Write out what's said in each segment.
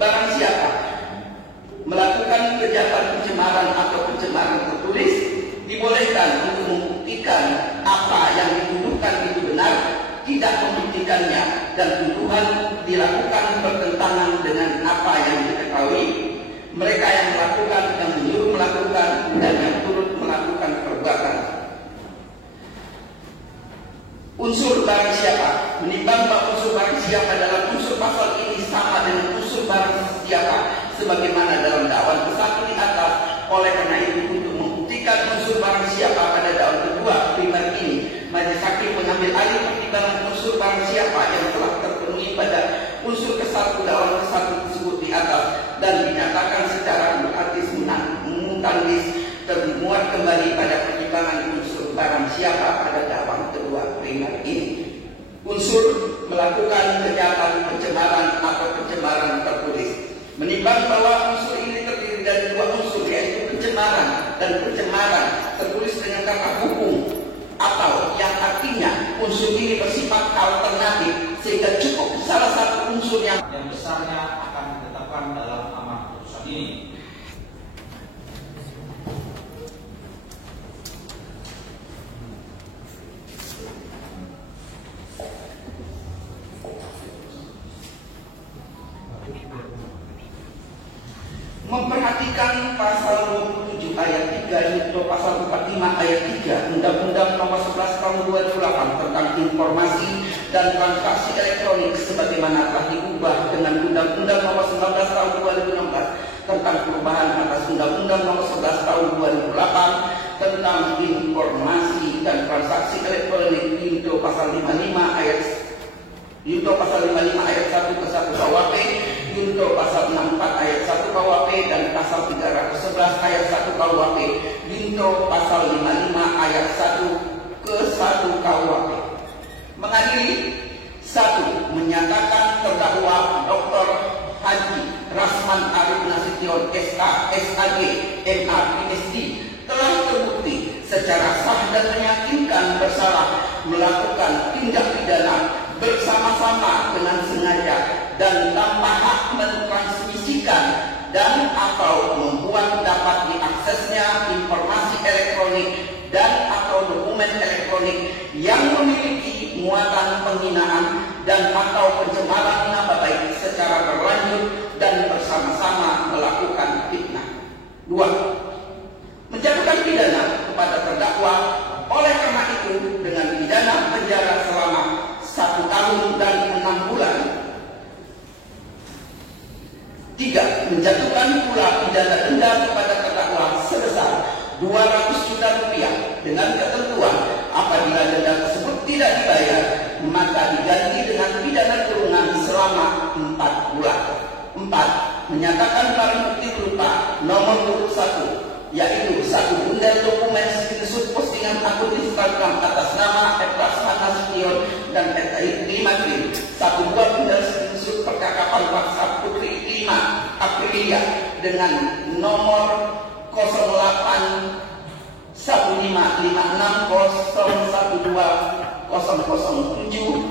barang siapa melakukan kejahatan pencemaran atau pencemaran tertulis dibolehkan untuk membuktikan apa yang dituduhkan itu benar, tidak membuktikannya, dan tuduhan dilakukan bertentangan dengan apa yang diketahui. Mereka yang melakukan, yang menyuruh melakukan, dan yang turut melakukan perbuatan. Unsur barang siapa, menimbang bahwa unsur barang siapa dalam unsur pasal ini sama dengan unsur barang siapa sebagaimana dalam dakwaan ke-1 di atas. Oleh karena itu, untuk membuktikan unsur barang siapa pada dakwaan kedua primer ini, majelis hakim mengambil alih pertimbangan unsur barang siapa yang telah terpenuhi pada unsur ke-1 dakwaan ke-1 tersebut di atas, dan dinyatakan secara berarti mutandis termuat kembali pada pertimbangan unsur barang siapa pada dakwaan kedua primer ini. Unsur melakukan kejahatan pencemaran atau pencemaran tertulis, menimbang bahwa unsur ini terdiri dari dua unsur, yaitu pencemaran dan pencemaran tertulis dengan kata hukum, atau yang artinya unsur ini bersifat alternatif sehingga cukup salah satu unsur yang besarnya akan ditetapkan dalam amar putusan ini. memperhatikan pasal 27 ayat 3 atau pasal 45 ayat 3 Undang-Undang Nomor 11 Tahun 2008 tentang informasi dan transaksi elektronik sebagaimana telah diubah dengan Undang-Undang Nomor 19 Tahun 2016 tentang perubahan atas Undang-Undang Nomor 11 Tahun 2008 tentang informasi dan transaksi elektronik Junto pasal 55 ayat 1 ke 1 KUHP, Junto pasal 64 ayat 1 KUHP, dan pasal 311 ayat 1 KUHP, Junto pasal 55 ayat 1 ke 1 KUHP. Mengadili: 1. Menyatakan terdakwa Dr. Haji Rasman Arif Nasution SK, SAG, MA, PhD telah terbukti secara sah dan meyakinkan bersalah melakukan tindak pidana bersama-sama dengan sengaja dan tanpa hak mentransmisikan dan atau membuat dapat diaksesnya informasi elektronik dan atau dokumen elektronik yang memiliki muatan penghinaan dan atau pencemaran nama baik secara berlanjut dan bersama-sama melakukan fitnah. 2. Menjatuhkan pidana kepada terdakwa oleh karena itu dengan pidana penjara selama 1 tahun dan 6 bulan. 3. Menjatuhkan pula pidana denda kepada terdakwa sebesar 200 juta rupiah dengan ketentuan apabila denda tersebut tidak dibayar maka diganti dengan pidana kurungan selama 4 bulan. 4. Menyatakan barang bukti berupa nomor urut 1 yaitu 1 bundel dokumen screenshot postingan akun Instagram atas nama Rasman Nasution dan Imatin, 1 buah bundel screenshot percakapan WhatsApp Putri 5 Aprilia dengan nomor 081556012007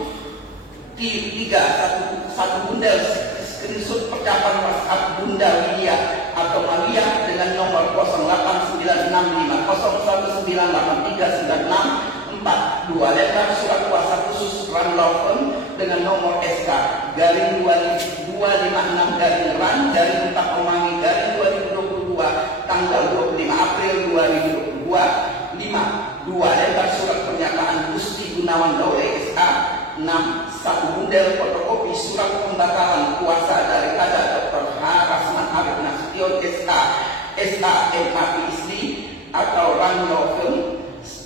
1 bundel screenshot percakapan WhatsApp Bunda Widya atau Malia dengan nomor 089501198396. 4. 2 lembar surat kuasa khusus Ranlaufen dengan nomor SK garing 2256-RAN garing 4 Omangi garing 2022 tanggal 25 April 2022. 5. 2 lembar surat pernyataan Gusti Gunawan Daule SK. 6. 1 bundel fotokopi surat pembatalan kuasa daripada Dr. H. Rasman Arif Nasution SK, SK, MA, PhD atau Ranlaufen.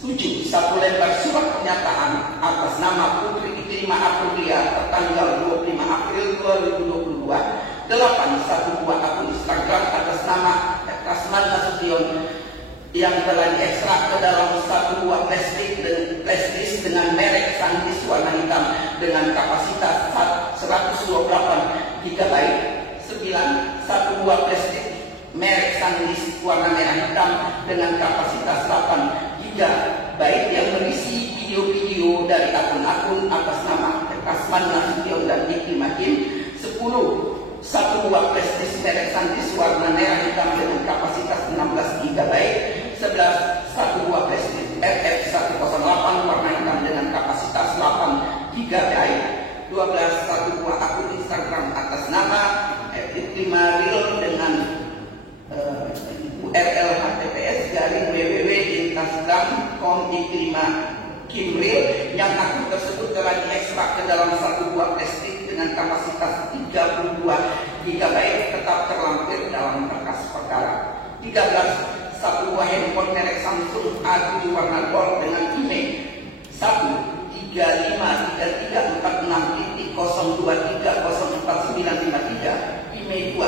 7. 1 lembar surat pernyataan atas nama Putri 5 Aprilia tertanggal 25 April 2022. 8. 1 buah akun Instagram atas nama Rasman Nasution yang telah diekstrak ke dalam 1 buah flash dengan merek SanDisk warna hitam dengan kapasitas 128 GB. 9. 1 buah flash merek SanDisk warna merah hitam dengan kapasitas 8 GB yang berisi video-video dari akun-akun atas nama Rasman Nasution dan Diki Makin. 10. satu buah prestis merek Santis warna merah hitam dengan kapasitas 16 GB. 11. Satu buah prestis FF108 warna hitam dengan kapasitas 8 GB. 12. Satu buah akun Instagram atas nama @5 real dengan URL https://www.instagram.com/5kimreal yang akun tersebut telah diekstrak ke dalam satu buah plastik dengan kapasitas 32 GB tetap terlampir dalam berkas perkara. 13. Satu buah handphone merek Samsung A7 warna gold dengan email 135346023049953, email 2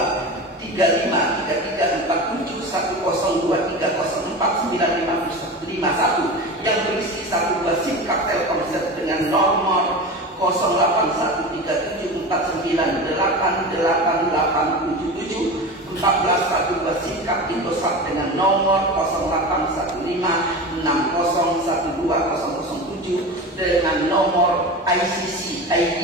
35474102304951 yang berisi satu buah SIM card Telkomsel dengan nomor 081349888877. 14. Satu buah SIM card Indosat dengan nomor 0815601207 dengan nomor ICC ID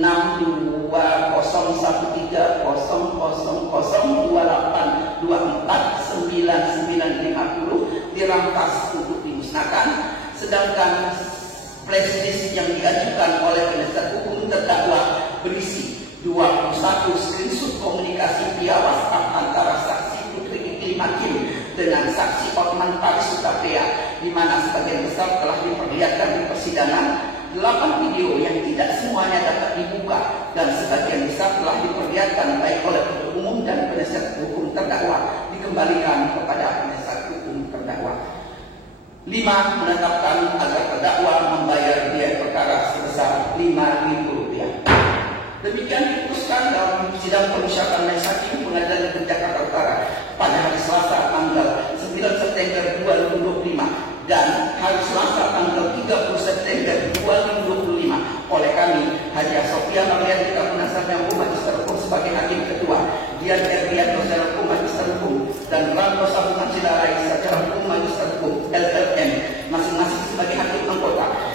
6201300028249950 dirampas untuk dimusnahkan. Sedangkan flash disk yang diajukan oleh penasihat hukum terdakwa berisi 21 screenshot komunikasi via WhatsApp antara saksi Putri Iklim Hakim dengan saksi Otman Paris Utapea, di mana sebagian besar telah diperlihatkan di persidangan. 8 video yang tidak semuanya dapat dibuka dan sebagian besar telah diperlihatkan baik oleh penuntut umum dan penasihat hukum terdakwa dikembalikan kepada penasihat hukum terdakwa. 5. Menetapkan agar terdakwa membayar biaya perkara sebesar Rp5.000. Demikian diputuskan dalam sidang permusyawaratan majelis hakim Pengadilan Negeri Jakarta Utara pada hari Selasa tanggal 9 September 2025 dan hari Selasa tanggal 30 September 2025 oleh kami Hajiah Sofia Marianita Penasihat Hukum Magister Hukum sebagai hakim ketua, Dian Erdian Sarjana Hukum Magister Hukum, dan Ranto Sabungan Silarai Sarjana Hukum Magister Hukum LLM masing-masing sebagai hakim anggota.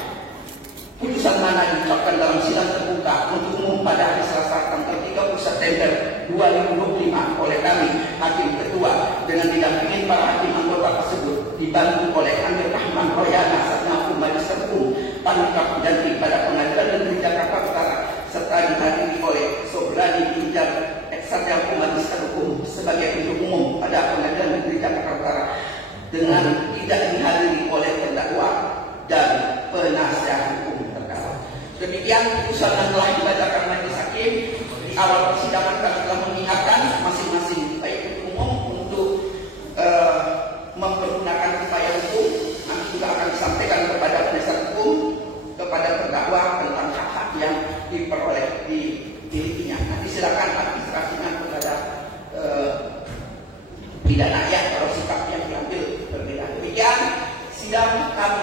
Putusan mana diucapkan dalam sidang terbuka untuk umum pada hari Selasa tanggal 30 September 2025 oleh kami hakim ketua dengan didampingi para hakim anggota tersebut dibantu oleh Amir Rahman Royana Sarjana Hukum Magister Hukum Panitia Pengganti pada Pengadilan Negeri Jakarta Utara serta dihadiri oleh Sobrani Pinjar Sarjana Hukum Magister Hukum sebagai penuntut umum pada Pengadilan Negeri Jakarta Utara dengan tidak dihadiri oleh terdakwa dan penasihat hukum terdakwa. Demikian putusan yang telah dibacakan majelis hakim. Di awal persidangan kami telah mengingatkan masing-masing baik penuntut umum untuk mempergunakan upaya hukum. Nanti juga akan disampaikan kepada penasihat hukum, kepada terdakwa tentang hak-hak yang diperoleh dimilikinya. Nanti silakan administrasinya kepada pidana ya kalau sikap yang diambil berbeda. Demikian sidang kami